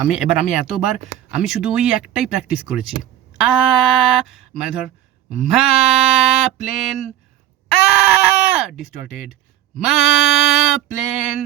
আমি এতবার আমি শুধু ওই একটাই প্র্যাকটিস করেছি, মানে ধর মা প্লেন ডিস্টর্টেড, মা প্লেন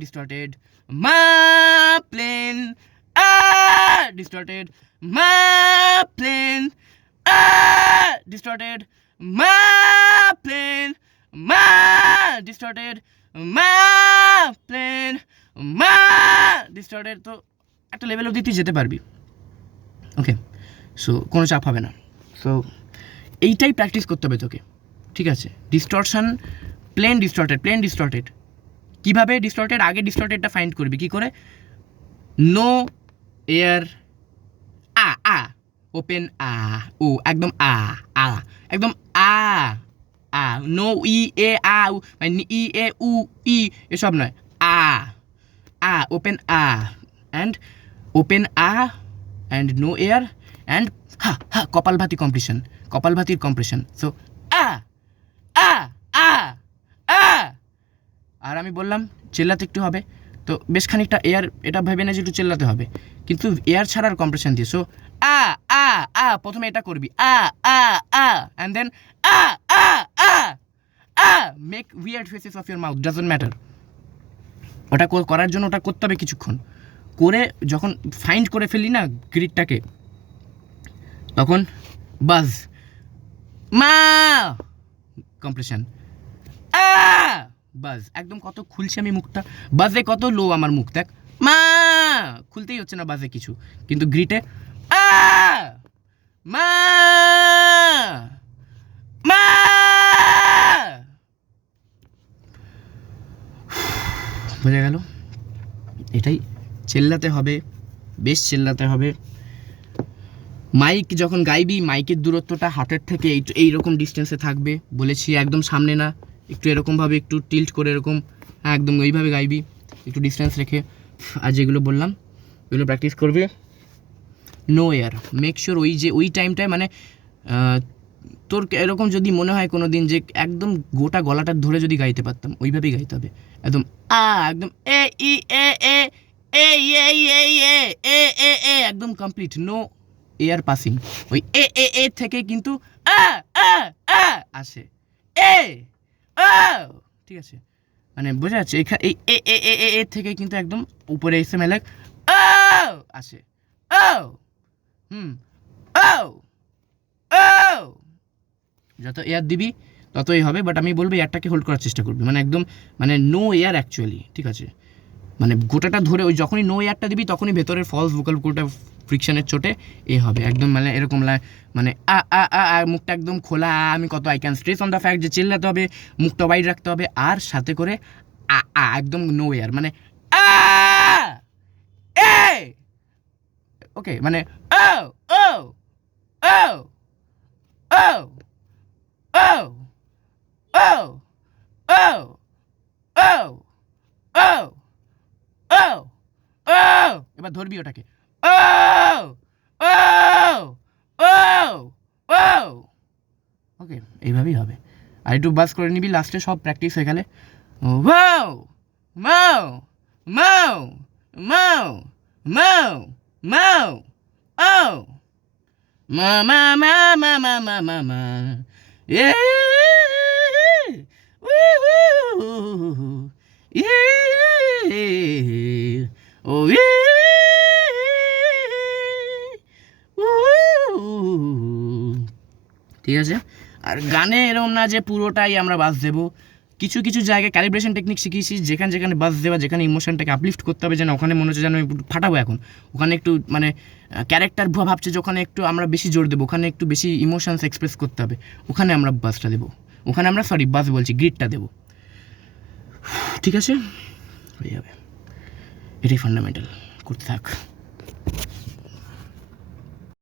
ডিস্টর্টেড, মা প্লেন ডিস্টর্টেড, মা plane distorted, ma plane, ma distorted, ma plane, ma distorted। তো একটা লেভেল অবধি তুই যেতে পারবি, ওকে? সো কোনো চাপ হবে না। সো এইটাই প্র্যাকটিস করতে হবে তোকে, ঠিক আছে? Distortion, plane distorted. কীভাবে ডিস্টর্টেড? আগে ডিস্টর্টেডটা ফাইন্ড করবি কী করে? নো এয়ার ওপেন ও একদম একদম নো ই এ মানে ই এ উ ই এসব নয়, open and open and no air and কপালভাতির কম্প্রেশন। সো আর আমি বললাম চেল্লাতে একটু হবে, তো বেশ খানিকটা এয়ার, এটা ভেবে না যে একটু চেল্লাতে হবে, কিন্তু এয়ার ছাড়ার কম্প্রেশন দিয়ে। সো প্রথমে এটা করবি and then make weird faces of your mouth, doesn't matter. ওটা করার জন্য ওটা করতে হবে কিছুক্ষণ, করে যখন ফাইন্ড করে ফেললি না গ্রিডটাকে, তখন বাজ মা কম্প্রেশন বাজ, একদম কত খুলছে আমি মুখটা, বাজে কত লো আমার মুখ, দেখ মা খুলতেই হচ্ছে না বাজে কিছু, কিন্তু গ্রিটে মা মা বোঝা গেল? এটাই চেল্লাতে হবে, বেশ চেল্লাতে হবে। মাইক যখন গাইবি, মাইকের দূরত্বটা হার্টের থেকে এইরকম ডিস্টেন্সে থাকবে, বলেছি একদম সামনে না, একটু এরকমভাবে একটু টিল্ট করে এরকম, একদম ওইভাবে গাইবি, একটু ডিস্টেন্স রেখে। আর যেগুলো বললাম এগুলো প্র্যাকটিস করবে। নো এয়ার, মেক শিওর ওই টাইমটায় মানে তোর এরকম যদি মনে হয় কোনো দিন যে একদম গোটা গলাটা ধরে যদি গাইতে পারতাম, ওইভাবেই গাইতে হবে একদম একদম এ ই এ এ এ এ একদম কমপ্লিট, নো এয়ার পাসিং। ওই এ থেকে কিন্তু আসে ঠিক আছে, মানে বোঝা যাচ্ছে? এই এ থেকে কিন্তু একদম উপরে এসে মেলে আসে, যত এয়ার দিবি ততই হবে। বাট আমি বলবো এয়ারটাকে হোল্ড করার চেষ্টা করবি, মানে একদম মানে নো এয়ার অ্যাকচুয়ালি, ঠিক আছে? মানে গোটাটা ধরে ওই যখনই নো এয়ারটা দিবি তখনই ভেতরের ফলস ভোকাল কোটা ফ্রিকশনের চোটে হবে একদম, মানে এরকম মানে মুখটা একদম খোলা। আমি কত I can stress on the fact যে চিল্লাতে হবে, মুখটা ওয়াইড রাখতে হবে, আর সাথে করে একদম নো এয়ার, মানে ওকে, মানে এবার ধরবি ওটাকে, ওকে, এইভাবেই হবে। আর একটু বাস করে নিবি, লাস্টে সব প্র্যাকটিস হয়ে গেলে মাও মাও মাও মাও মাও মাও ও মা মা মা মা মা মা মা মা ও ঠিক আছে? আর গানে এরকম না যে পুরোটাই আমরা বাস দেবো, কিছু কিছু জায়গায় ক্যালিব্রেশন টেকনিক শিখিয়েছি, যেখানে বাস দেওয়া, যেখানে ইমোশনটাকে আপলিফ্ট করতে হবে, যেন ওখানে মনে হচ্ছে যেন আমি ফাটাবো এখন, ওখানে একটু মানে ক্যারেক্টার ভাবছে যে ওখানে একটু আমরা বেশি জোর দেবো, ওখানে একটু বেশি ইমোশনস এক্সপ্রেস করতে হবে, ওখানে আমরা বাসটা দেবো, ওখানে আমরা বাস বলছি গ্রিডটা দেবো, ঠিক আছে? হয়ে যাবে, এটাই ফান্ডামেন্টাল, করতে থাক।